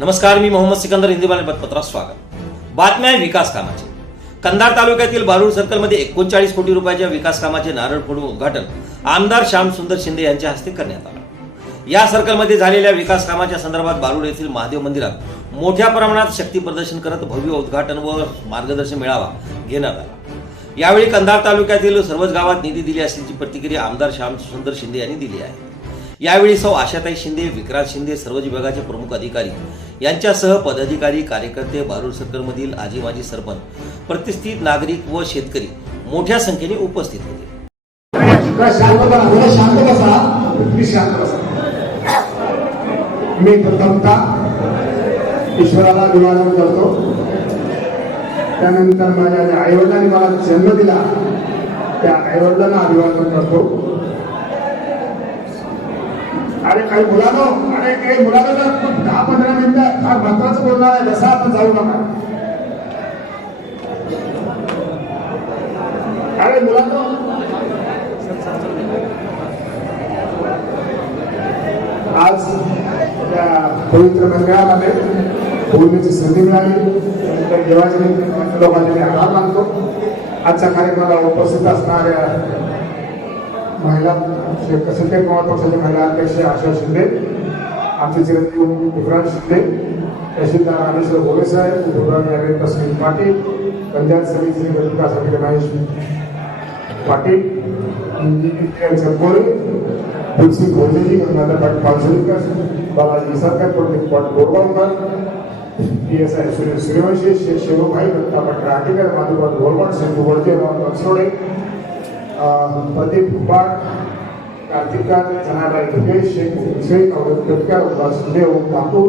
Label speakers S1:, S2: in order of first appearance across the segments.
S1: नमस्कार मी मोहम्मद सिकंदर हिंदीबाने पत्रात स्वागत. बातम्या आहे विकास कामाची. कंधार तालुक्यातील बारूड सर्कलमध्ये एकोणचाळीस कोटी रुपयाच्या विकास कामाचे नारळ फोडून उद्घाटन आमदार श्याम सुंदर शिंदे यांच्या हस्ते करण्यात आलं. या सर्कलमध्ये झालेल्या विकास कामाच्या संदर्भात बारूड येथील महादेव मंदिरात मोठ्या प्रमाणात शक्ती प्रदर्शन करत भव्य उद्घाटन व मार्गदर्शन मेळावा घेण्यात आला. यावेळी कंधार तालुक्यातील सर्वच गावात निधी दिली असल्याची प्रतिक्रिया आमदार श्याम सुंदर शिंदे यांनी दिली आहे. यावेळी सौ आशाताई शिंदे विक्रांत शिंदे सर्व विभागाचे प्रमुख अधिकारी यांच्यासह पदाधिकारी कार्यकर्ते बारूर सर्कलमधील आजी माजी सरपंच प्रतिष्ठित नागरिक व शेतकरी मोठ्या संख्येने उपस्थित होते.
S2: मी प्रथमतः ईश्वराला अभिवादन करतो. त्यानंतर माझ्या ज्या आईवडिलांनी मला जन्म दिला त्या आईवडिलांना अभिवादन करतो. अरे काही मुलानो अरे काही मुलानो जर दहा पंधरा मिनिटं फार महत्वाचं बोलणार आहे जसा आपण जाऊ नका. अरे मुलांनो आज या पवित्र मंदिरामध्ये बोलण्याची संधी मिळाली. त्यानंतर देवाच्या लोकांचे मी आभार मानतो. आजच्या कार्यक्रमाला उपस्थित असणाऱ्या महिला संकेत पवार पक्षाचे महिला अध्यक्ष आशा शिंदे आमचे चिरंजीव युवराज शिंदे तहसीलदार रामेश्वर भोगे साहेब उपविभाग यावेळी स्मित पाटील पंचायत समिती विकास समिती महेश पाटील इंजिनियर चंपोरे तुलसी भोजेजी गंगाधर पाटील पालसुरकर बालाजी सरकार पंडित पाट Gorgaonkar P S I Suresh Suryavanshi शे शिवभाई दत्ता पाटील राठीकर माधुपाल गोरवाड शंभू वडके राम बनसोडे प्रदीप कुंभार कार्तिका जनाबाई दुबे शेख शेख अवतकर वासुदेव ठाकूर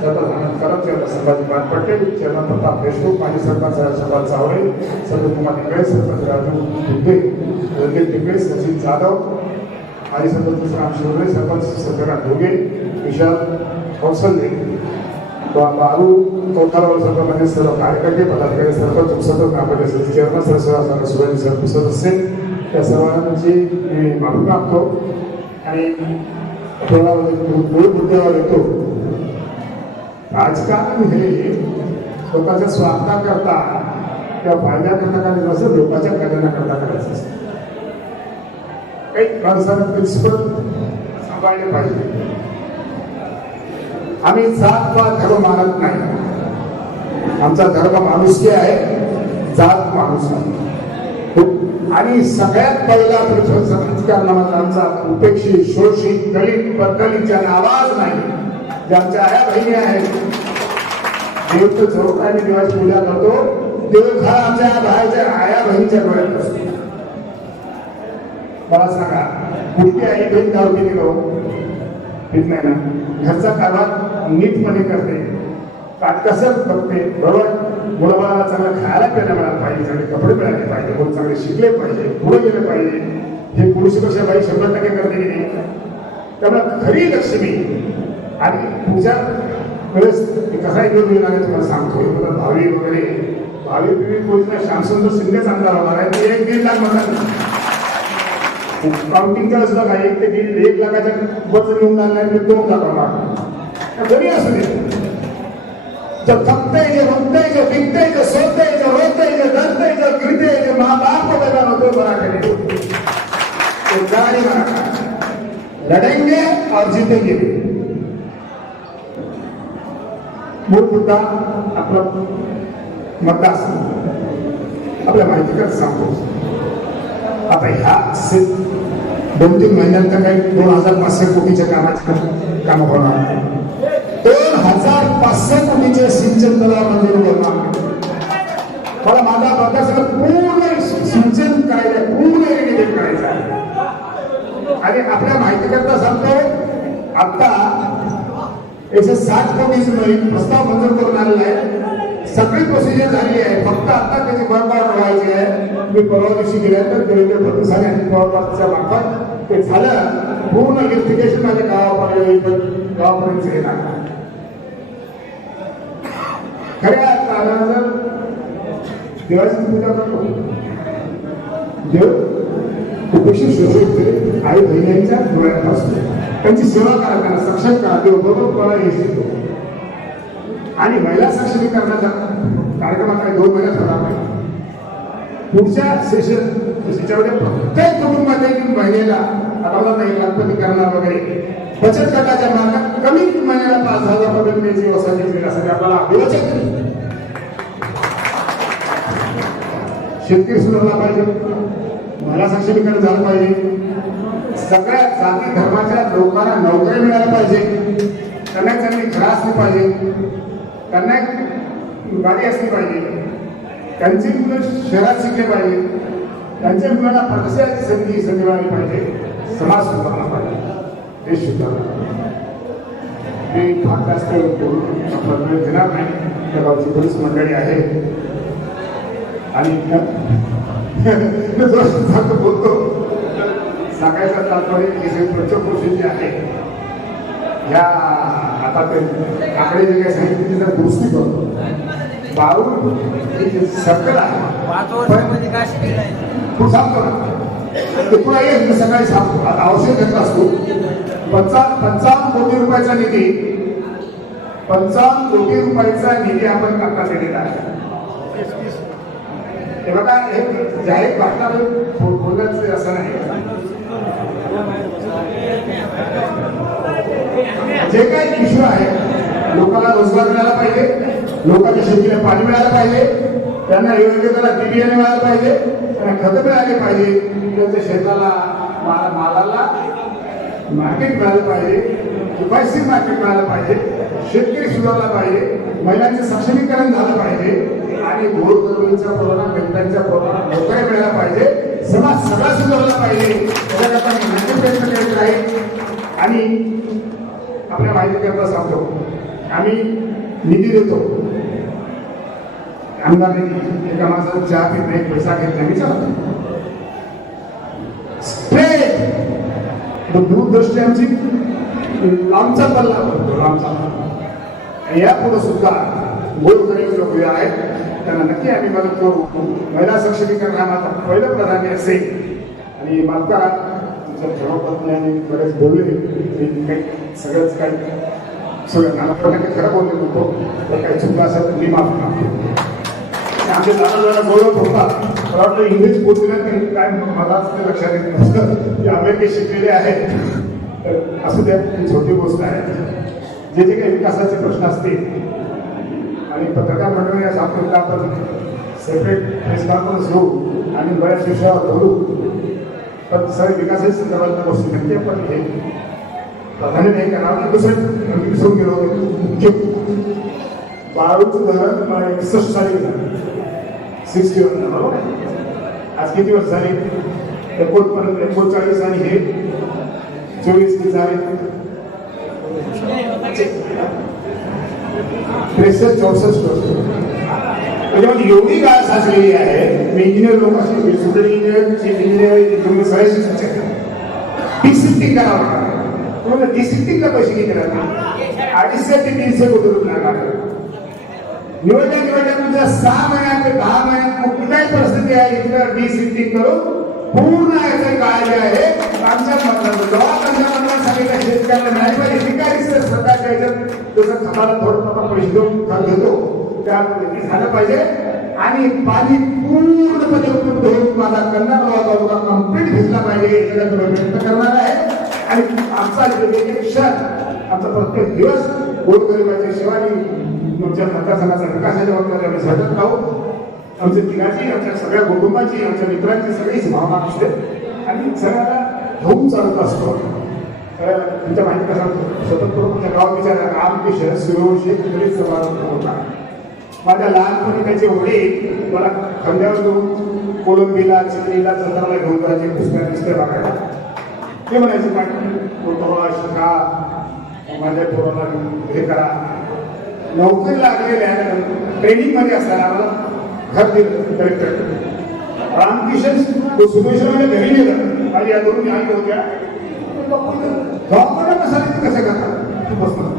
S2: सरदार आनंद करप चेअरमन संभाजी पान पटेल चेअरमन प्रताप देशमुख माजी सरपंच शंभर चावडे सरदार कुमार निकळे सरपंच राजू दुबे रणजित टिंबे सचिन जाधव माजी सरपंच राम शिवरे सरपंच सत्यनाथ ढोगे विशाल कौसल्ले बाबू कोठारावर सरपंच सर्व कार्यकर्ते पदाधिकारी सरपंच उपसरपंच ग्रामपंचायत चेअरमन सरसरा सदस्य त्या सर्वांची मी माफी मागतो. आणि थोडा मूळ मुद्द्यावर येतो. राजकारण हे स्वतःच्या स्वार्थाकरता किंवा फायद्याकरता करायचं असं लोकांच्या कल्याणाकरता करायचं असतं. काही माणसाला प्रिन्सिपल सांभाळले पाहिजे. आम्ही जात वा धर्म मानत नाही. आमचा धर्म माणुसकी आहे जात माणूस नाही. आणि सगळ्यात पहिला प्रथम समाजकारणामध्ये आमचा उपेक्षित शोषित दलित बदलित आवाज नाही. ज्यांच्या आया बहिणी आहेत देव तर जवळ काय पूजा करतो देव खरा आमच्या बाहेरच्या आया बहिणीच्या डोळ्यात असतो मला सांगा कुठली आई बहीण गावती गेलो का नाही ना? घरचा कारभार नीटपणे करते. काटकसर बघते? बरोबर? मुलाबाळाला चांगलं खायला प्यायला मिळालं पाहिजे चांगले कपडे मिळाले पाहिजे. पाहिजे शिकले पाहिजे पुढे गेले पाहिजे. हे पुरुष पुरुषपेक्षा बाई शंभर टक्के करते की नाही? त्यामुळे खरी लक्ष्मी आणि पूजा वेळेस कसा घेऊन येणार आहे तुम्हाला सांगतो. मला भावी वगैरे. भावी पिढी पोहोचला श्यामसुंदर शिंदेच आमदार होणार आहे. ते एक दीड लाख म्हणतात. काउंटिंगचा वेळेस बघा एक ते दीड एक लाखाच्या वचन येऊन आणलाय मी दोन लाख होणार. घरी असू दे. जो थकते जो रुकते जो बिकते जो सोते जो रोते जो डरते जो गिरते जो माँ बाप को पैदा होते बड़ा करेंगे तो गाड़ी लड़ेंगे और जीतेंगे भी मूळ मुद्दा आपला मतदारसंघ आपल्या माहितीकडे सांगतो आता ह्या से- दोन तीन महिन्यात काही दोन हजार पाचशे कोटीच्या कामाच्या काम होणार दोन हजार पाचशे राष्ट्रीय सिंचन दलामध्ये निर्माण केलं मला माझा मतदारसंघ पूर्ण सिंचन कायदा पूर्ण एरिगेटेड करायचा आहे. आणि आपल्या माहितीकरता सांगतो आता एकशे साठ कोटीच नवीन प्रस्ताव मंजूर करून आलेला आहे. सगळी प्रोसिजर झाली आहे. फक्त आता त्याची बरोबर व्हायची आहे. मी परवा दिवशी गेल्यानंतर देवेंद्र फडणवीस आणि पवारच्या मार्फत ते झालं. पूर्ण इलेक्ट्रिफिकेशन माझ्या गावापर्यंत गावापर्यंत येणार. खऱ्या अर्थानं देवाची पूजा करतो. देव उपेक्षित शोषित आई बहिणींच्या डोळ्यात असतो त्यांची सेवा करताना त्यांना सक्षम करा. देव बरोबर कोणा येतो आणि महिला सक्षमीकरणाचा कार्यक्रमाकडे दोन महिन्यात होणार नाही. पुढच्या सेशन त्याच्यामध्ये प्रत्येक कुटुंबातील महिलेला आता नाही गणपती करणार वगैरे. बचत गटाच्या मार्गात कमी महिन्याला पाच हजार रुपये मिळण्याची व्यवस्था केली यासाठी आपल्याला अभिवचन शेतकरी सुधारला पाहिजे. महिला सक्षमीकरण झालं पाहिजे. सगळ्या जाती धर्माच्या लोकांना नोकऱ्या मिळायला पाहिजे. त्यांना त्यांनी चांगली असली पाहिजे. त्यांना गाडी असली पाहिजे. त्यांची मुलं शहरात शिकले पाहिजे. त्यांच्या मुलांना प्रदर्शनाची संधी संधी मिळाली पाहिजे. समाज सुधारला पाहिजे. हे सुधारला मी फार जास्त बोलून आपला वेळ देणार नाही. त्या गावची पोलीस मंडळी आहे आणि बोलतो सांगायचा तात्पर्य की जे पंचक्रोशी जे आहे या आता ते आकडे जे काही सांगितले ते जर दुरुस्ती करतो बाळू एक सर्कल आहे. तू सांगतो ना. ते तुला येईल मी सकाळी सांगतो. आता औषध घेतला असतो. पंचा पंचावन्न कोटी रुपयाचा निधी. पंचावन्न कोटी रुपयाचा निधी आपण काका दिलेला आहे. हे बघा हे जाहीर भाषणामध्ये बोलायचं असं नाही. जे काही इश्यू आहे लोकांना रोजगार मिळाला पाहिजे लोकांच्या शेतीला पाणी मिळालं पाहिजे त्यांना योग्य त्याला बियाणे मिळालं पाहिजे त्यांना खतं मिळाले पाहिजे त्यांच्या शेताला मा- मालाला मार्केट मिळालं पाहिजे किफायतशीर मार्केट मिळालं पाहिजे शेतकरी सुधारला पाहिजे महिलांचे सक्षमीकरण झालं पाहिजे आणि गोरगरिबांच्या पोरांना गरिबांच्या पोरांना नोकऱ्या मिळायला पाहिजे समाज सगळा सुधारला पाहिजे त्याच्याकरता मी नक्की प्रयत्न करत आहे आणि आपल्या माहितीकरता सांगतो आम्ही निधी देतो. आमदार निधी एका माणसाला चहा पित नाही पैसा घेत नाही विचारतो पण दूरदृष्टी आमची लांबचा पल्ला पडतो लांबचा यापुढे सुद्धा गोरगरीब लोक जे आहेत त्यांना नक्की आम्ही मदत करू. महिला सक्षमीकरण पहिलं प्राधान्य असेल. आणि मालका तुमच्या ठेवापत्राने बरेच बोलले काही सगळंच काही सगळं नाना खरं बोलले होतो. तर काही चुकलं असेल तर मी माफ मागतो. आमचे दादा जरा बोलत होता मला वाटलं इंग्लिश बोलले नाही काय मलाच ते लक्षात येत नसतं की अमेरिकेत शिकलेले आहेत. तर असं द्या छोटी गोष्ट आहे. जे जे काही विकासाचे प्रश्न असतील आणि पत्रकार मंडळी या आपण आपण सेपरेट प्रेस कॉन्फरन्स घेऊ आणि बऱ्याच विषयावर बोलू. पण सर विकासाच्या संदर्भातल्या गोष्टी नक्की आपण हे प्राधान्य नाही करावं की दुसरं विसरून गेलो होतो. बाळूचं धरण एकसष्ट साली. झालं सिक्स्टी वन बरोबर? आज किती वर्ष झाले? एकोणपर्यंत एकोणचाळीस आणि हे? चोवीस झाले? त्रेसष्ट चौसष्ट. म्हणजे वर्ष त्याच्यामध्ये एवढी काळ साचलेली आहे मी इंजिनियर लोक असे सुद्धा इंजिनियर चीफ इंजिनियर तुम्ही सगळे शिक्षक डिसिप्टिंग करावं लागतं डिसिप्टिंगला पैसे किती राहतात अडीचशे ते तीनशे कोटी रुपये लागणार निवडणूक निवडल्या तुमच्या सहा महिन्यात ते दहा महिन्यात कुठल्याही परिस्थिती आहे. इथं डिसिप्टिंग करून पूर्ण याचं काळ जे आहे. आमच्या मतदार जेव्हा त्यांच्या सांगितलं शेतकऱ्याला नाही पाहिजे. अधिकारी स्वतःच्या याच्यात जसं खताला थोडं थोडा पैसे देऊन खत घेतो. त्यामध्ये झालं पाहिजे. आणि पाणी पूर्णपणे उपलब्ध होऊन माझा कन्नड तालुका कंप्लीट घेतला पाहिजे याच्याकडे प्रयत्न करणार आहे. आणि आमचा क्षण आमचा प्रत्येक दिवस गोरगरिबाची शिवाजी आमच्या तुमच्या मतदारसंघाचा विकासाच्या बाबतीत आम्ही झटत राहू. आमच्या तिघाची आमच्या सगळ्या कुटुंबाची आमच्या मित्रांची सगळीच भावना असते. आणि सगळ्याला घेऊन चालत असतो. तर तुमच्या माहिती कसा स्वतंत्र तुमच्या गावात विचार आमचे शहर सूर्यवंशी दलित समारंभ होता. माझ्या लहानपणी त्याचे वडील मला खांद्यावर घेऊन कोलंबीला चिखलीला जत्राला घेऊन जायचे पुस्तक पुस्तक बघायला. ते म्हणायचे पाटील शिका. माझ्या पोराला हे करा. नोकरी लागलेल्या ट्रेनिंगमध्ये असताना आम्हाला घर दिलं कलेक्टर. रामकिशन तो सुमेश्वराच्या घरी नेलं. माझी या दोन आई होत्या. जॉब कसा कसं करतात तू बसणार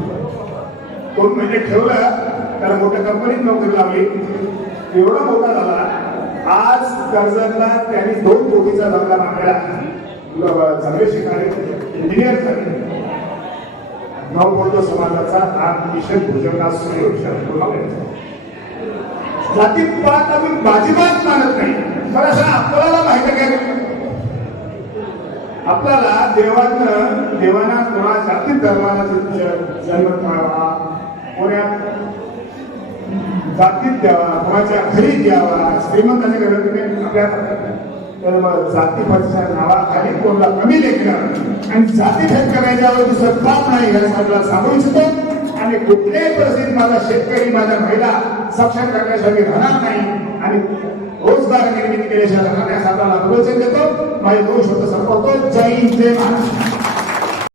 S2: दोन महिने ठेवलं त्याला मोठ्या कंपनीत नोकरी लावली. एवढा मोठा झाला. आज कर्जतला त्यांनी दोन कोटीचा बंगला मागला चांगले शिकारे इंजिनियर झाले. नवबौद्ध समाजाचा हा मिशन भुजंगा सूर्य जातीपात आम्ही बाजीबात मानत नाही. पण असं आपल्याला माहिती काय आपल्याला देवानं देवाना कोणा जाती धर्माला जन्म मिळावा कोण्या जातीत द्यावा कोणाच्या घरी द्यावा श्रीमंताच्या घरात आपल्या तर मग जातीपातीच्या नावाखाली कोणाला कमी लेखणं आणि जाती भेद करायच्यावर दुसरं पाप नाही हे सगळं सांगू इच्छितो. आणि कुठल्याही परिस्थितीत माझा शेतकरी माझ्या महिला सक्षम करण्यासाठी राहणार नाही. आणि रोजगार निर्मिती केल्याशिवाय राहण्यासाठी नाही आपल्याला प्रवचन देतो. माझे दोष होतं संपवतो. जय हिंद जय महाराष्ट्र.